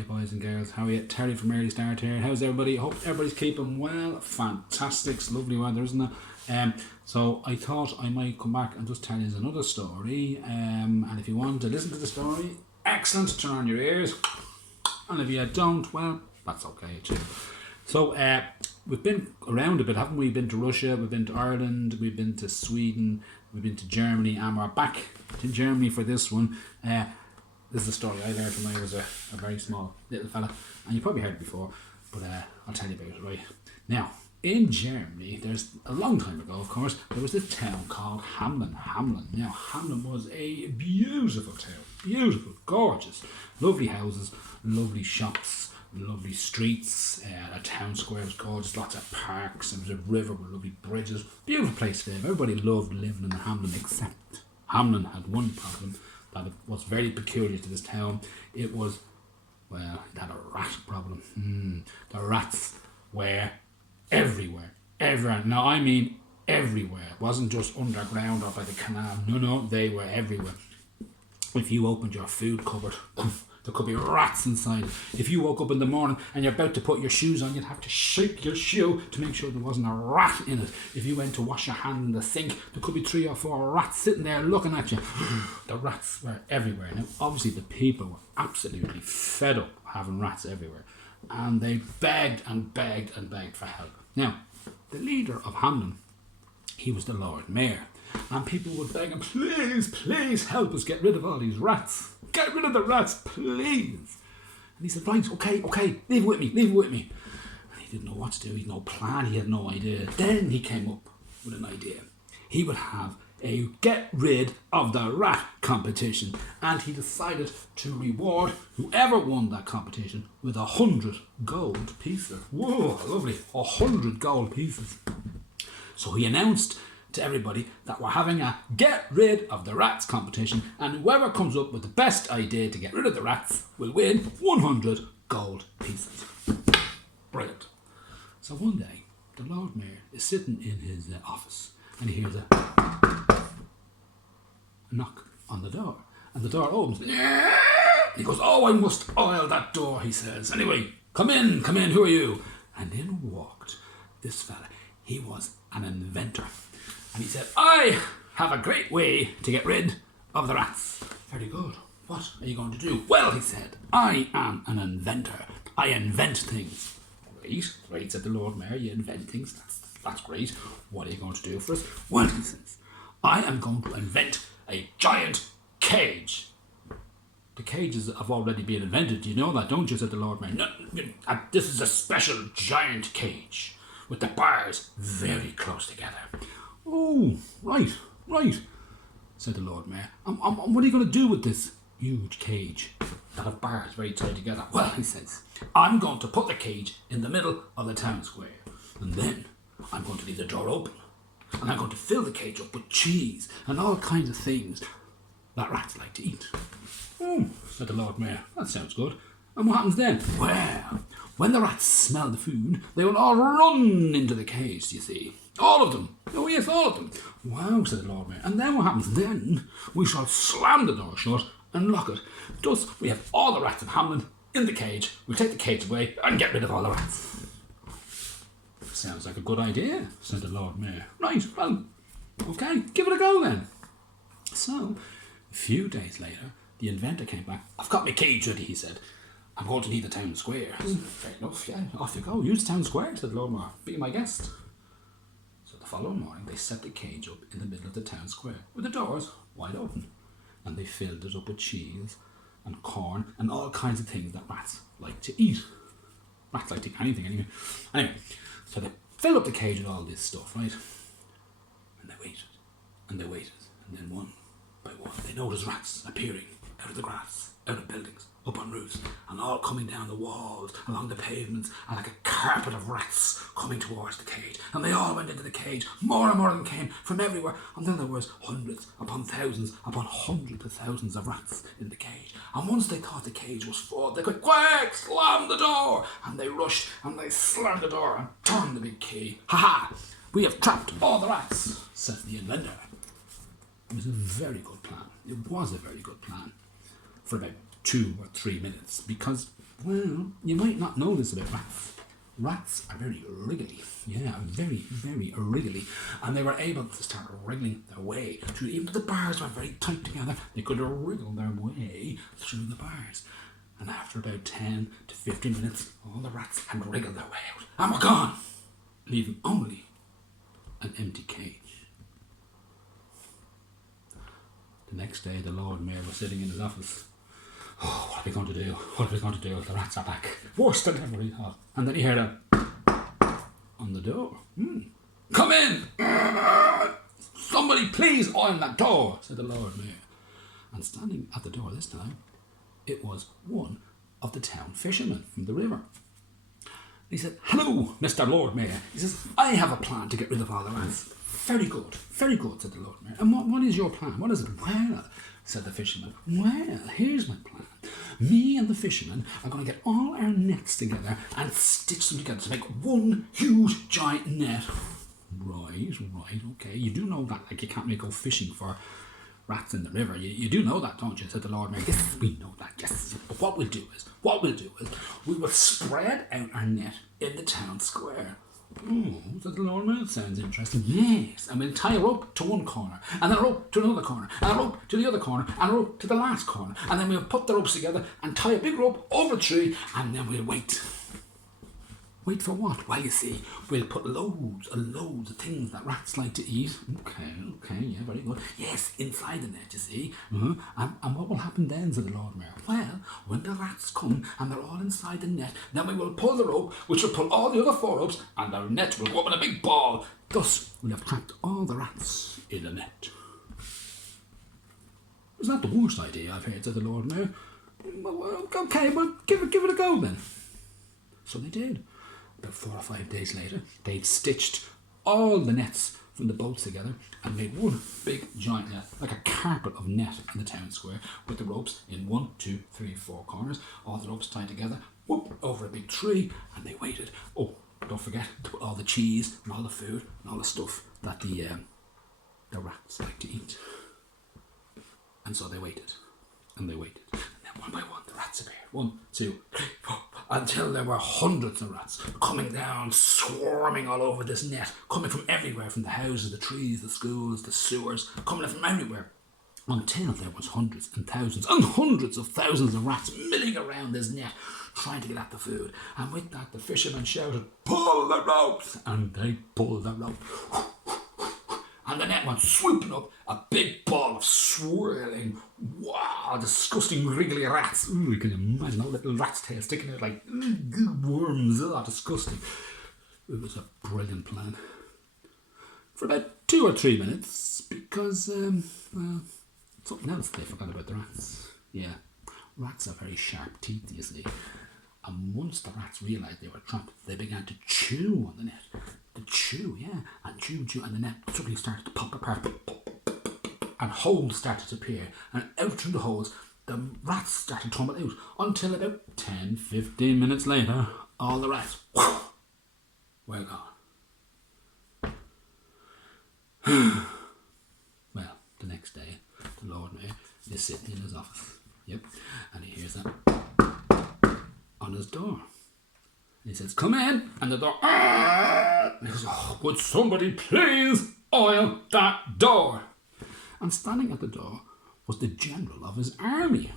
Hiya boys and girls, how are you? Terry from Early Start here. How's everybody? Hope everybody's keeping well. Fantastic, it's lovely weather, isn't it? So I thought I might come back and just tell you another story. And if you want to listen to the story, excellent, turn on your ears. And if you don't, well, that's okay too. So we've been around a bit, haven't we? We've been to Russia, we've been to Ireland, we've been to Sweden, we've been to Germany, and we're back to Germany for this one. This is a story I learned when I was a very small little fella, and you probably heard it before, but I'll tell you about it, right? Now, in Germany, there's a long time ago, of course, there was this town called Hamelin. Now, Hamelin was a beautiful town, beautiful, gorgeous, lovely houses, lovely shops, lovely streets, a town square was gorgeous, lots of parks, there was a river with lovely bridges, beautiful place to live. Everybody loved living in Hamelin, except Hamelin had one problem that was very peculiar to this town. It was, well, it had a rat problem. The rats were everywhere. Now I mean everywhere. It wasn't just underground or by the canal. No, they were everywhere. If you opened your food cupboard, there could be rats inside it. If you woke up in the morning and you're about to put your shoes on, you'd have to shake your shoe to make sure there wasn't a rat in it. If you went to wash your hand in the sink, there could be 3 or 4 rats sitting there looking at you. The rats were everywhere. Now, obviously, the people were absolutely fed up having rats everywhere. And they begged and begged and begged for help. Now, the leader of Hamelin, he was the Lord Mayor. And people would beg him, please help us get rid of all these rats. Get rid of the rats, please. And he said, right, okay, leave it with me. And he didn't know what to do. He had no plan. He had no idea. Then he came up with an idea. He would have a get rid of the rat competition. And he decided to reward whoever won that competition with 100 gold pieces. Whoa, lovely. 100 gold pieces. So he announced to everybody that we're having a get rid of the rats competition, and whoever comes up with the best idea to get rid of the rats will win 100 gold pieces. Brilliant. So one day, the Lord Mayor is sitting in his office and he hears a knock on the door, and the door opens. He goes, oh, I must oil that door, he says. Anyway, come in, who are you? And in walked this fella. He was an inventor. And he said, I have a great way to get rid of the rats. Very good. What are you going to do? Well, he said, I am an inventor. I invent things. Great, said the Lord Mayor. You invent things. That's great. What are you going to do for us? Well, he says, I am going to invent a giant cage. The cages have already been invented. You know that, don't you? Said the Lord Mayor. No, this is a special giant cage with the bars very close together. Oh, right, said the Lord Mayor. What are you going to do with this huge cage that have bars very tight together? Well, he says, I'm going to put the cage in the middle of the town square, and then I'm going to leave the door open, and I'm going to fill the cage up with cheese and all kinds of things that rats like to eat. Oh, said the Lord Mayor, that sounds good. And what happens then? Well, when the rats smell the food, they will all run into the cage, you see. All of them. Oh yes, all of them. Wow, said the Lord Mayor. And then what happens? Then we shall slam the door shut and lock it. Thus, we have all the rats in Hamelin in the cage. We'll take the cage away and get rid of all the rats. Sounds like a good idea, said the Lord Mayor. Right, well, okay, give it a go then. So, a few days later, the inventor came back. I've got my cage ready, he said. I'm going to need the town square. Fair enough, yeah, off you go. Use the town square, said the Lord Mayor. Be my guest. So the following morning, they set the cage up in the middle of the town square with the doors wide open. And they filled it up with cheese and corn and all kinds of things that rats like to eat. Rats like to eat anything anyway. Anyway, so they filled up the cage with all this stuff, right? And they waited. And then one by one, they noticed rats appearing out of the grass, out of buildings, up on roofs, and all coming down the walls, along the pavements, and like a carpet of rats coming towards the cage. And they all went into the cage. More and more of them came from everywhere, until there was hundreds upon thousands upon hundreds of thousands of rats in the cage. And once they thought the cage was full, they could quick slam the door, and they rushed and they slammed the door and turned the big key. Ha ha! We have trapped all the rats, said the inventor. It was a very good plan. It was a very good plan. For about 2 or 3 minutes because, well, you might not know this about rats. Rats are very wriggly. Yeah, very, very wriggly. And they were able to start wriggling their way through, even though the bars were very tight together, they could wriggle their way through the bars. And after about 10 to 15 minutes, all the rats had wriggled their way out and were gone, leaving only an empty cage. The next day, the Lord Mayor was sitting in his office. Oh, what are we going to do? What are we going to do? The rats are back. Worse than ever, he thought. And then he heard a on the door. Come in! Somebody please oil that door, said the Lord Mayor. And standing at the door this time, it was one of the town fishermen from the river. He said, hello, Mr. Lord Mayor. He says, I have a plan to get rid of all the rats. Very good, said the Lord Mayor. And what is your plan? What is it? Well, said the fisherman, well, here's my plan. Me and the fishermen are going to get all our nets together and stitch them together to make one huge giant net. Right, okay. You do know that, like, you can't really go fishing for rats in the river. You do know that, don't you? Said the Lord Mayor. Yes, we know that, yes. But what we'll do is we will spread out our net in the town square. Oh, said the Lord Mayor, sounds interesting. Yes, and we'll tie a rope to one corner, and then a rope to another corner, and a rope to the other corner, and a rope to the last corner, and then we'll put the ropes together and tie a big rope over a tree, and then we'll wait. Wait for what? Well, you see, we'll put loads and loads of things that rats like to eat. Okay, yeah, very good. Yes, inside the net, you see. And what will happen then, said the Lord Mayor? Well, when the rats come and they're all inside the net, then we will pull the rope, which will pull all the other 4 ropes, and the net will go up in a big ball. Thus, we'll have trapped all the rats in a net. Isn't that the worst idea I've heard, said the Lord Mayor. Well, okay, well, give it a go then. So they did. About 4 or 5 days later, they'd stitched all the nets from the boats together and made one big giant net, like a carpet of net in the town square, with the ropes in 1, 2, 3, 4 corners, all the ropes tied together, whoop, over a big tree, and they waited. Oh, don't forget to put all the cheese and all the food and all the stuff that the rats like to eat. And so they waited, and they waited, and then one by one the rats appeared. 1, 2, 3, 4, until there were hundreds of rats coming down, swarming all over this net, coming from everywhere, from the houses, the trees, the schools, the sewers, coming from everywhere, until there was hundreds and hundreds of thousands of rats milling around this net, trying to get at the food. And with that, the fishermen shouted, pull the ropes! And they pulled the rope. And the net went swooping up, a big ball of swirling, wow, disgusting wriggly rats. Ooh, you can imagine all little rat's tails sticking out like worms. Oh, disgusting. It was a brilliant plan. For about 2 or 3 minutes, because, something else they forgot about the rats. Yeah, rats have very sharp teeth, you see. And once the rats realised they were trapped, they began to chew on the net. To chew, yeah, and chew, and the net suddenly started to pop apart, and holes started to appear, and out through the holes, the rats started to tumble out, until about 10-15 minutes later, all the rats were gone. Well, the next day, the Lord Mayor is sitting in his office, and he hears that on his door. He says, come in, and the door, and he goes, oh, would somebody please oil that door? And standing at the door was the general of his army.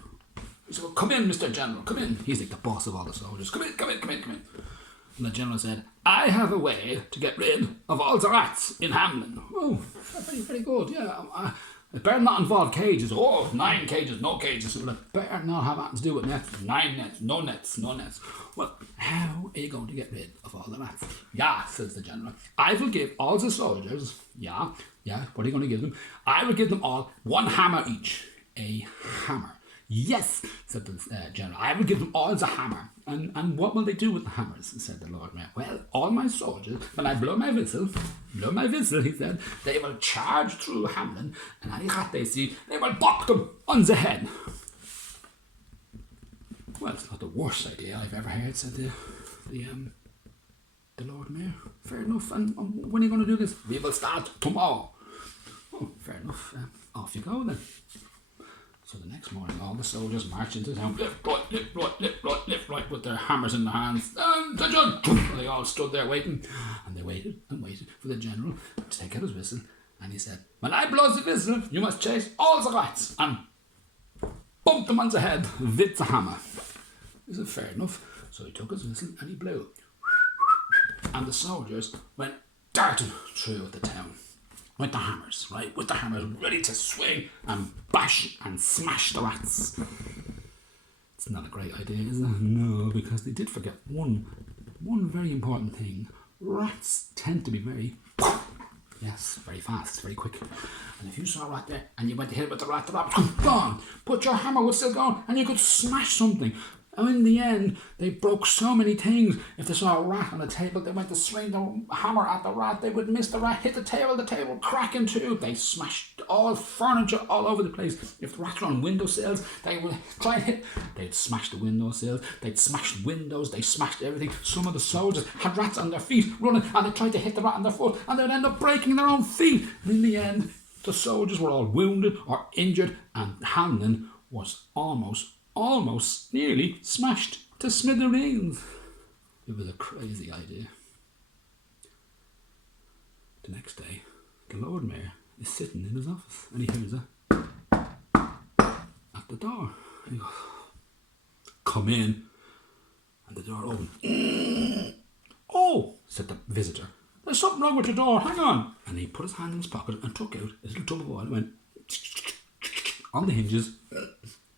He said, well, come in, Mr. General, come in. He's like the boss of all the soldiers. Come in. And the general said, I have a way to get rid of all the rats in Hamelin. Oh, very, very good, yeah. It better not involve cages. Oh, 9 cages, no cages. Well, it better not have anything to do with nets. 9 nets, no nets. Well, how are you going to get rid of all the rats? Yeah, says the general. I will give all the soldiers, yeah, what are you going to give them? I will give them all 1 hammer each. A hammer. Yes, said the general. I will give them all the hammer. And what will they do with the hammers? Said the Lord Mayor. Well, all my soldiers, when I blow my whistle, he said, they will charge through Hamelin, and any rat they see, they will buck them on the head. Well, it's not the worst idea I've ever heard, said the Lord Mayor. Fair enough. And when are you going to do this? We will start tomorrow. Oh, fair enough. Off you go then. So the next morning, all the soldiers marched into town, left, right, left, right, left, right, left, right, with their hammers in their hands. Attention! They all stood there waiting, and they waited and waited for the general to take out his whistle, and he said, "When I blows the whistle, you must chase all the rats and bump them on the head with the hammer." Is it fair enough? So he took his whistle and he blew, and the soldiers went darting through the town. With the hammers, right? With the hammers ready to swing and bash and smash the rats. It's not a great idea, is it? No, because they did forget one very important thing. Rats tend to be very fast, very quick. And if you saw a rat there and you went to hit it with the rat was gone. But your hammer was still going and you could smash something. And in the end, they broke so many things. If they saw a rat on a table, they went to swing the hammer at the rat. They would miss the rat, hit the table crack in two. They smashed all furniture all over the place. If the rats were on windowsills, they would try and hit. They'd smash the windowsills. They'd smash windows. They smashed everything. Some of the soldiers had rats on their feet running, and they tried to hit the rat on their foot, and they'd end up breaking their own feet. And in the end, the soldiers were all wounded or injured, and Hamelin was almost nearly smashed to smithereens. It was a crazy idea. The next day, the Lord Mayor is sitting in his office and he hears at the door. He goes, "Come in." And the door opened. "Oh," said the visitor, "there's something wrong with the door, hang on." And he put his hand in his pocket and took out a little tub of oil and went on the hinges.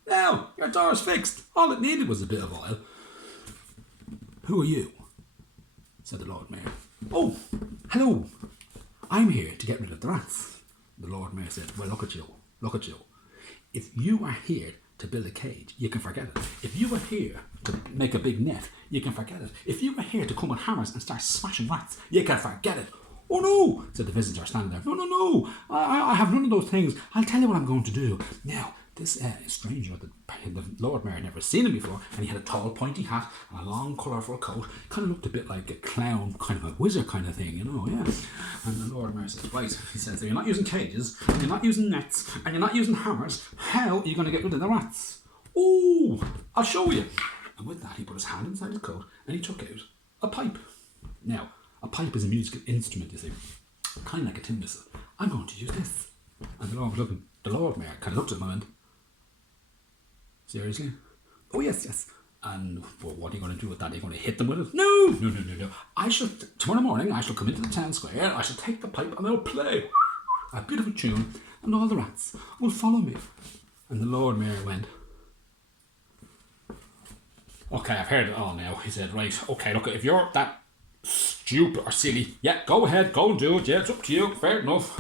"Now, your door's fixed. All it needed was a bit of oil." "Who are you?" said the Lord Mayor. "Oh, hello. I'm here to get rid of the rats." The Lord Mayor said, "Well, look at you. If you are here to build a cage, you can forget it. If you are here to make a big net, you can forget it. If you are here to come with hammers and start smashing rats, you can forget it." "Oh no," said the visitor standing there. No. I have none of those things. I'll tell you what I'm going to do. Now, this stranger, the Lord Mayor, had never seen him before, and he had a tall, pointy hat and a long, colourful coat. Kind of looked a bit like a clown, kind of a wizard kind of thing, yeah. And the Lord Mayor says, "Right," he says, "you're not using cages, and you're not using nets, and you're not using hammers. How are you going to get rid of the rats?" "Oh, I'll show you." And with that, he put his hand inside his coat, and he took out a pipe. Now, a pipe is a musical instrument, you see, kind of like a tin whistle. "I'm going to use this." And the Lord Mayor kind of looked at him and went, "Seriously?" "Oh, yes. And well, what are you going to do with that? Are you going to hit them with it?" No. Tomorrow morning, I shall come into the town square, I shall take the pipe and I'll play a beautiful tune, and all the rats will follow me." And the Lord Mayor went, "Okay, I've heard it all now," he said. "Right, okay, look, if you're that stupid or silly, yeah, go ahead, go and do it, yeah, it's up to you, fair enough.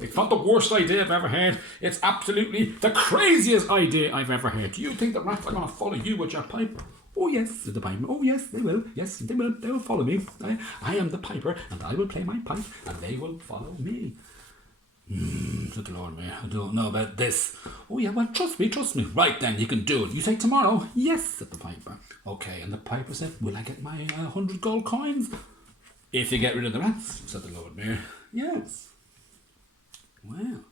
It's not the worst idea I've ever heard. It's absolutely the craziest idea I've ever heard. Do you think the rats are going to follow you with your pipe?" "Oh, yes," said the piper. "Oh, yes, they will. Yes, they will. They will follow me. I am the piper, and I will play my pipe, and they will follow me." Said the Lord Mayor, "I don't know about this." "Oh, yeah, well, trust me. Right then, you can do it. You say tomorrow." "Yes," said the piper. "Okay," and the piper said, "Will I get my 100 gold coins?" "If you get rid of the rats," said the Lord Mayor. "Yes." Well,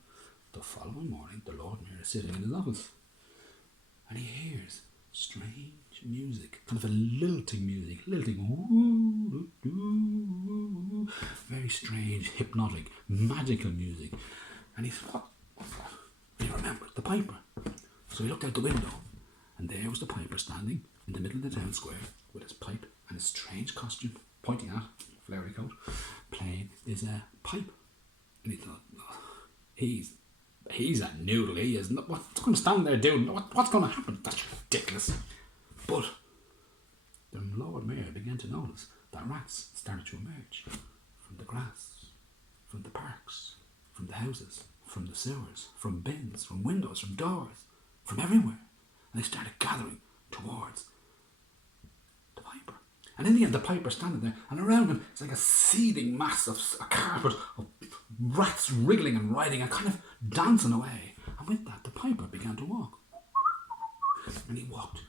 the following morning, the Lord Mayor is sitting in his office, and he hears strange music, kind of a lilting, very strange, hypnotic, magical music. And he thought, "What's that?" He remembered the piper. So he looked out the window, and there was the piper standing in the middle of the town square with his pipe and his strange costume, pointy hat, flowery coat, playing his pipe. And he thought, "Oh, he's a noodle, he is. What's going to stand there doing? What's going to happen? That's ridiculous." But the Lord Mayor began to notice that rats started to emerge from the grass, from the parks, from the houses, from the sewers, from bins, from windows, from doors, from everywhere. And they started gathering towards the piper. And in the end, the piper standing there, and around him, it's like a seething mass of a carpet of rats wriggling and writhing and kind of dancing away. And with that, the piper began to walk. And he walked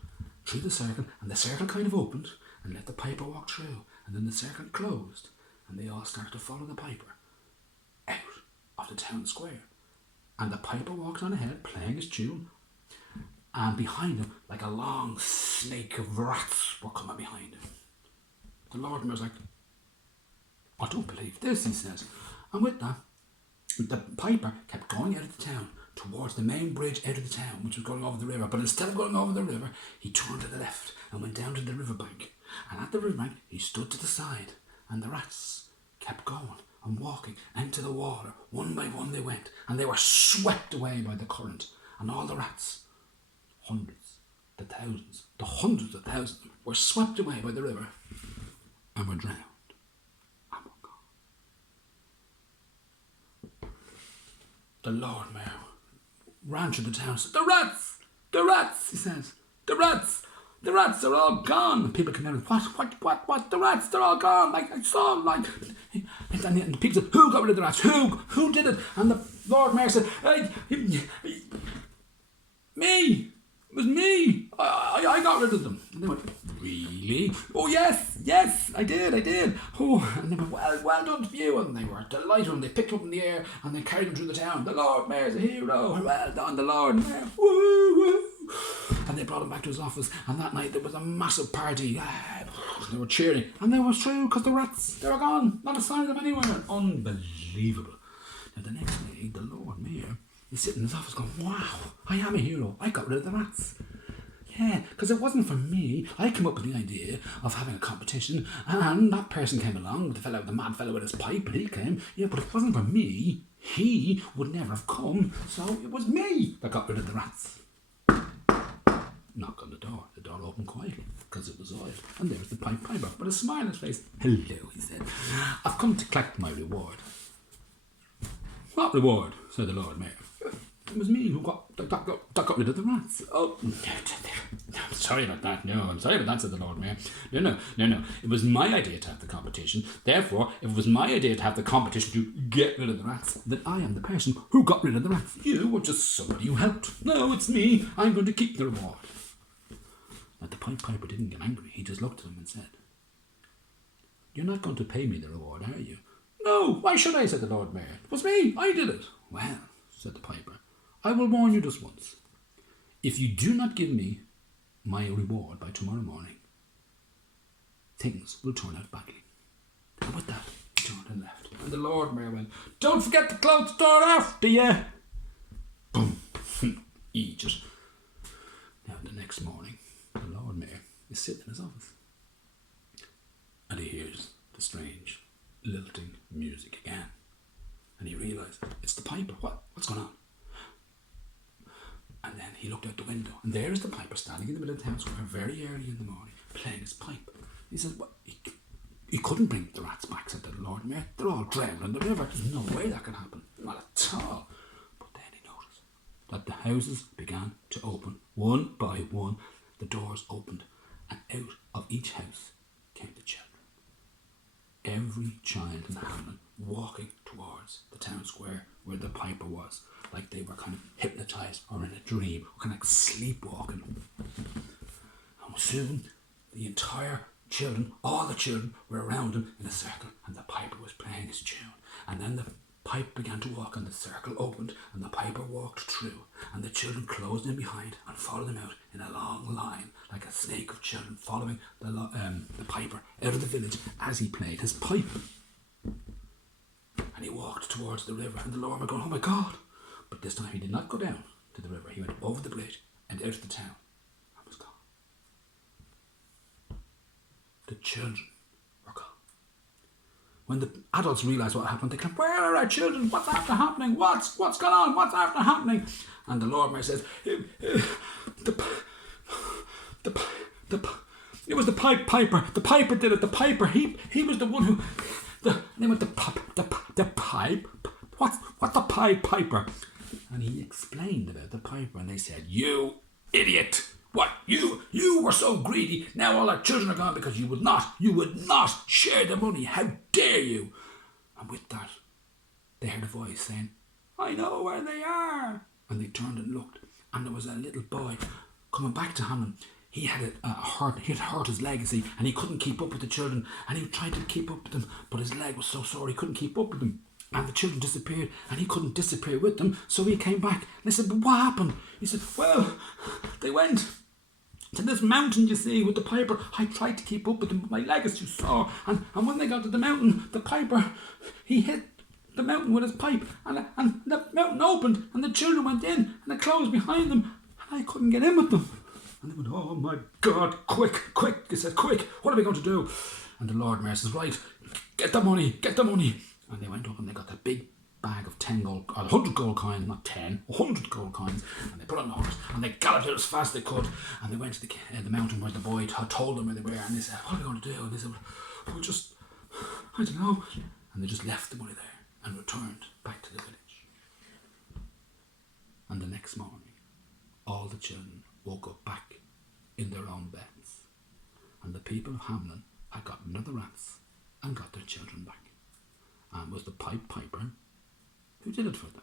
through the circle, and the circle kind of opened and let the piper walk through. And then the circle closed, and they all started to follow the piper out of the town square. And the piper walked on ahead, playing his tune, And behind him, like a long snake of rats were coming behind him. The Lord Mayor's like, I don't believe this, he says. And with that, the piper kept going out of the town towards the main bridge out of the town, which was going over the river. But instead of going over the river, he turned to the left and went down to the riverbank. And at the riverbank, he stood to the side, and the rats kept going and walking into the water. One by one they went, and they were swept away by the current. And all the rats, hundreds, the hundreds of thousands, were swept away by the river and were drowned. And were gone. The Lord Mayor ran through the town and said, the rats, he says, the rats are all gone. And people came out and what, the rats, they're all gone. Like, I saw, like, and the people said, who got rid of the rats? Who did it? And the Lord Mayor said, me. It was me. I got rid of them. And they went, really? Oh, yes, I did. Oh, and they went, well done to you. And they were delighted, and they picked him up in the air, and they carried him through the town. The Lord Mayor's a hero. Well done, the Lord Mayor. Woo. And they brought him back to his office, and that night there was a massive party. They were cheering, and they were true, because the rats, they were gone. Not a sign of them anywhere. Unbelievable. Now the next day, the Lord Mayor is sitting in his office going, wow, I am a hero. I got rid of the rats. Yeah, because it wasn't for me. I came up with the idea of having a competition, and that person came along, the mad fellow with his pipe, and he came. Yeah, but if it wasn't for me, he would never have come. So it was me that got rid of the rats. Knock on the door. The door opened quietly, because it was oil. And there was the piper with a smile on his face. Hello, he said. I've come to collect my reward. What reward? Said the Lord Mayor. It was me who got rid of the rats. Oh, I'm sorry about that. No, I'm sorry about that, said the Lord Mayor. No. It was my idea to have the competition. Therefore, if it was my idea to have the competition to get rid of the rats, then I am the person who got rid of the rats. You were just somebody who helped. No, it's me. I'm going to keep the reward. But the piper didn't get angry. He just looked at him and said, you're not going to pay me the reward, are you? No, why should I, said the Lord Mayor. It was me. I did it. Well, said the piper, I will warn you just once. If you do not give me my reward by tomorrow morning, things will turn out badly. And with that, he turned and left. And the Lord Mayor went, don't forget to close the door after you. Boom. Idiot. Now, the next morning, the Lord Mayor is sitting in his office. And he hears the strange, lilting music again. And he realised, it's the piper. What's going on? And then he looked out the window, and there is the piper standing in the middle of the town square very early in the morning, playing his pipe. He says, well, he couldn't bring the rats back, said the Lord Mayor. They're all drowned in the river. There's no way that can happen. Not at all. But then he noticed that the houses began to open one by one. The doors opened, and out of each house came the children. Every child in Hamelin walking towards the town square where the piper was, like they were kind of hypnotised or in a dream, or kind of like sleepwalking. And soon, the entire children, all the children, were around him in a circle, and the piper was playing his tune. And then the pipe began to walk, and the circle opened, and the piper walked through, and the children closed in behind and followed him out in a long line, like a snake of children following the piper out of the village as he played his pipe. And he walked towards the river, and the Lord was going, oh my God. But this time he did not go down to the river. He went over the bridge and out of the town and was gone. The children were gone. When the adults realised what happened, they claimed, where are our children? What's after happening? What's going on? What's after happening? And the Lord Mayor says, it was the piper. The piper did it. The piper, he was the one who... They went, the pipe? What's the piper? And he explained about the piper, and they said, you idiot! What? You were so greedy. Now all our children are gone because you would not share the money. How dare you? And with that, they heard a voice saying, I know where they are. And they turned and looked, and there was a little boy coming back to Hamelin. He had hurt his leg, you see, and he couldn't keep up with the children, and he tried to keep up with them, but his leg was so sore he couldn't keep up with them. And the children disappeared, and he couldn't disappear with them, so he came back. And I said, but what happened? He said, well, they went to this mountain, you see, with the piper. I tried to keep up with them, but my leg, as you saw. And when they got to the mountain, the piper, he hit the mountain with his pipe, and the mountain opened, and the children went in, and it closed behind them, and I couldn't get in with them. And they went, oh my God, quick. He said, quick, what are we going to do? And the Lord Mayor says, right, get the money. And they went up and they got that big bag of 10 gold, or 100 gold coins, not 10, 100 gold coins, and they put on the horse, and they galloped as fast as they could, and they went to the mountain where the boy told them where they were, and they said, what are we going to do? And they said, well, just, I don't know. And they just left the money there and returned back to the village. And the next morning, all the children woke up back in their own beds, and the people of Hamelin had gotten rid of the rats and got their children back. And it was the piper who did it for them.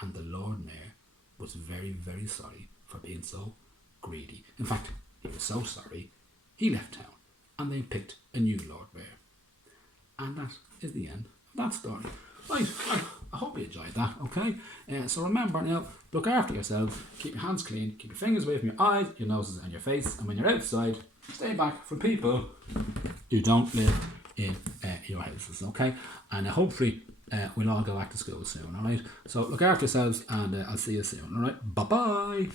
And the Lord Mayor was very, very sorry for being so greedy. In fact, he was so sorry, he left town and they picked a new Lord Mayor. And that is the end of that story. Right, I hope you enjoyed that, okay? So remember now, look after yourselves, keep your hands clean, keep your fingers away from your eyes, your noses and your face, and when you're outside, stay back from people who don't live in your houses, okay? And hopefully we'll all go back to school soon, alright? So look after yourselves, and I'll see you soon, alright? Bye-bye!